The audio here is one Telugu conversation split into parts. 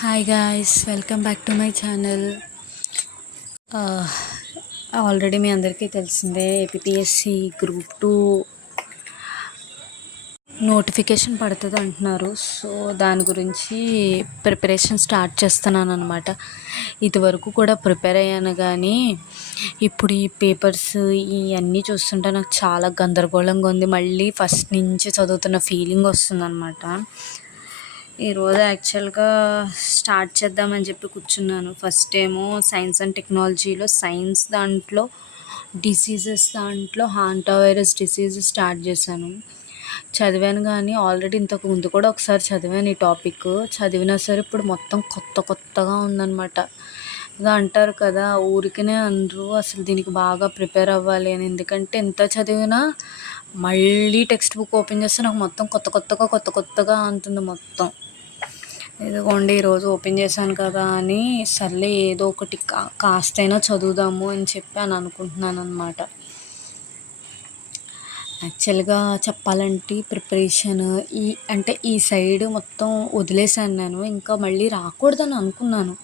Hi guys, welcome back to my channel. Already మీ అందరికీ తెలిసిందే ఏపీఎస్సి గ్రూప్ 2 నోటిఫికేషన్ పడుతుంది అంటున్నారు. సో దాని గురించి ప్రిపరేషన్ స్టార్ట్ చేస్తున్నాను అనమాట. ఇదివరకు కూడా ప్రిపేర్ అయ్యాను, కానీ ఇప్పుడు ఈ పేపర్స్ ఇవన్నీ చూస్తుంటే నాకు చాలా గందరగోళంగా ఉంది. మళ్ళీ ఫస్ట్ నుంచి చదువుతున్న ఫీలింగ్ వస్తుందన్నమాట. ఈరోజు యాక్చువల్గా స్టార్ట్ చేద్దామని చెప్పి కూర్చున్నాను. ఫస్ట్ ఏమో సైన్స్ అండ్ టెక్నాలజీలో సైన్స్ దాంట్లో హాంటా వైరస్ డిసీజ్ స్టార్ట్ చేశాను. చదివాను, కానీ ఆల్రెడీ ఇంతకు ముందు కూడా ఒకసారి చదివాను ఈ టాపిక్. చదివినా సరే ఇప్పుడు మొత్తం కొత్తగా ఉందన్నమాట. ఇక అంటారు కదా, ఊరికనే అందరూ అసలు దీనికి బాగా ప్రిపేర్ అవ్వాలి అని. ఎందుకంటే ఎంత చదివినా మళ్ళీ టెక్స్ట్ బుక్ ఓపెన్ చేస్తే నాకు మొత్తం కొత్తగా ఉంటుంది మొత్తం. ఇదిగోండి, ఈరోజు ఓపెన్ చేశాను కదా అని సర్లే ఏదో ఒకటి కాస్తైనా చదువుదాము అని చెప్పి అనుకుంటున్నాను అనమాట. యాక్చువల్గా చెప్పాలంటే ప్రిపరేషన్ ఈ సైడ్ మొత్తం వదిలేశాను నేను. ఇంకా మళ్ళీ రాకూడదని అనుకున్నాను.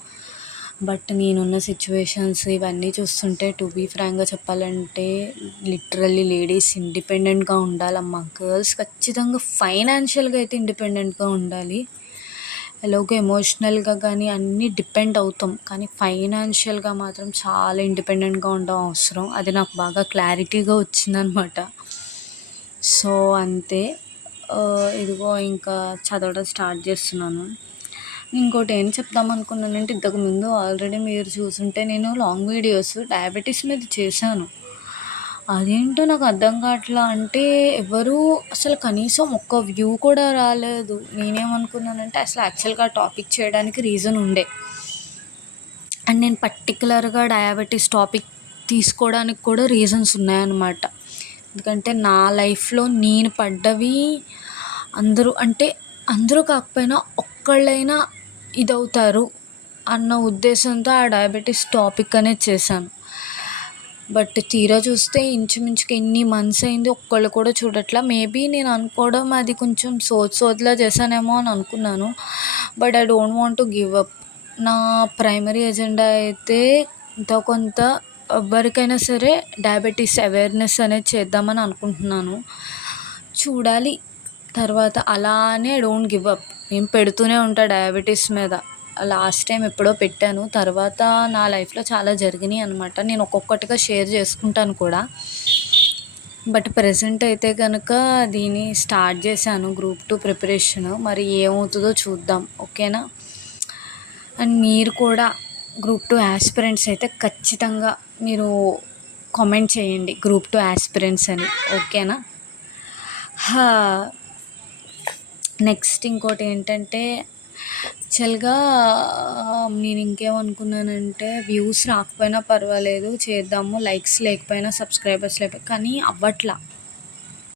బట్ నేనున్న సిచ్యువేషన్స్ ఇవన్నీ చూస్తుంటే, టు బీ ఫ్రాంక్గా చెప్పాలంటే లిటరల్లీ లేడీస్ ఇండిపెండెంట్గా ఉండాలమ్మా. గర్ల్స్ ఖచ్చితంగా ఫైనాన్షియల్గా అయితే ఇండిపెండెంట్గా ఉండాలి. ఎలాగో ఎమోషనల్గా కానీ అన్నీ డిపెండ్ అవుతాం, కానీ ఫైనాన్షియల్గా మాత్రం చాలా ఇండిపెండెంట్గా ఉండడం అవసరం. అది నాకు బాగా క్లారిటీగా వచ్చిందనమాట. సో అంతే. ఇదిగో ఇంకా చదవడం స్టార్ట్ చేస్తున్నాను. ఇంకోటి ఏం చెప్దాం అనుకున్నానంటే, ఇంతకుముందు ఆల్రెడీ మీరు చూసుంటే నేను లాంగ్ వీడియోస్ డయాబెటీస్ మీద చేశాను. అదేంటో నాకు అర్థం కావట్లా. అంటే ఎవరు అసలు కనీసం ఒక్క వ్యూ కూడా రాలేదు. నేనేమనుకున్నానంటే అసలు యాక్చువల్గా టాపిక్ చేయడానికి రీజన్ ఉండే, అండ్ నేను పర్టికులర్గా డయాబెటీస్ టాపిక్ తీసుకోవడానికి కూడా రీజన్స్ ఉన్నాయన్నమాట. ఎందుకంటే నా లైఫ్లో నేను పడ్డవి అందరూ కాకపోయినా ఒక్కళ్ళైనా ఇదవుతారు అన్న ఉద్దేశంతో ఆ డయాబెటీస్ టాపిక్ అనేది చేశాను. బట్ తీరా చూస్తే ఇంచుమించుగా ఎన్ని మంత్స్ అయింది, ఒక్కళ్ళు కూడా చూడట్లా. మేబీ నేను అనుకోవడం అది కొంచెం సోదిలా చేశానేమో అని అనుకున్నాను. But I don't want to give up. నా ప్రైమరీ ఎజెండా అయితే ఎంతో కొంత ఎవరికైనా సరే డయాబెటీస్ అవేర్నెస్ అనేది చేద్దామని అనుకుంటున్నాను. చూడాలి తర్వాత. అలానే ఐ డోంట్ గివ్ అప్. నేను పెడుతూనే ఉంటా డయాబెటీస్ మీద. లాస్ట్ టైం ఎప్పుడో పెట్టాను, తర్వాత నా లైఫ్లో చాలా జరిగినాయి అనమాట. నేను ఒక్కొక్కటిగా షేర్ చేసుకుంటాను కూడా. బట్ ప్రజెంట్ అయితే కనుక దీన్ని స్టార్ట్ చేశాను, గ్రూప్ 2 ప్రిపరేషన్. మరి ఏమవుతుందో చూద్దాం, ఓకేనా? అండ్ మీరు కూడా గ్రూప్ 2 యాస్పిరెంట్స్ అయితే ఖచ్చితంగా మీరు కామెంట్ చేయండి గ్రూప్ 2 యాస్పిరెంట్స్ అని, ఓకేనా? నెక్స్ట్ ఇంకోటి ఏంటంటే, యాక్చువల్గా నేను ఇంకేమనుకున్నానంటే, వ్యూస్ రాకపోయినా పర్వాలేదు చేద్దాము, లైక్స్ లేకపోయినా సబ్స్క్రైబర్స్ లేకపోయినా, కానీ అవ్వట్లా.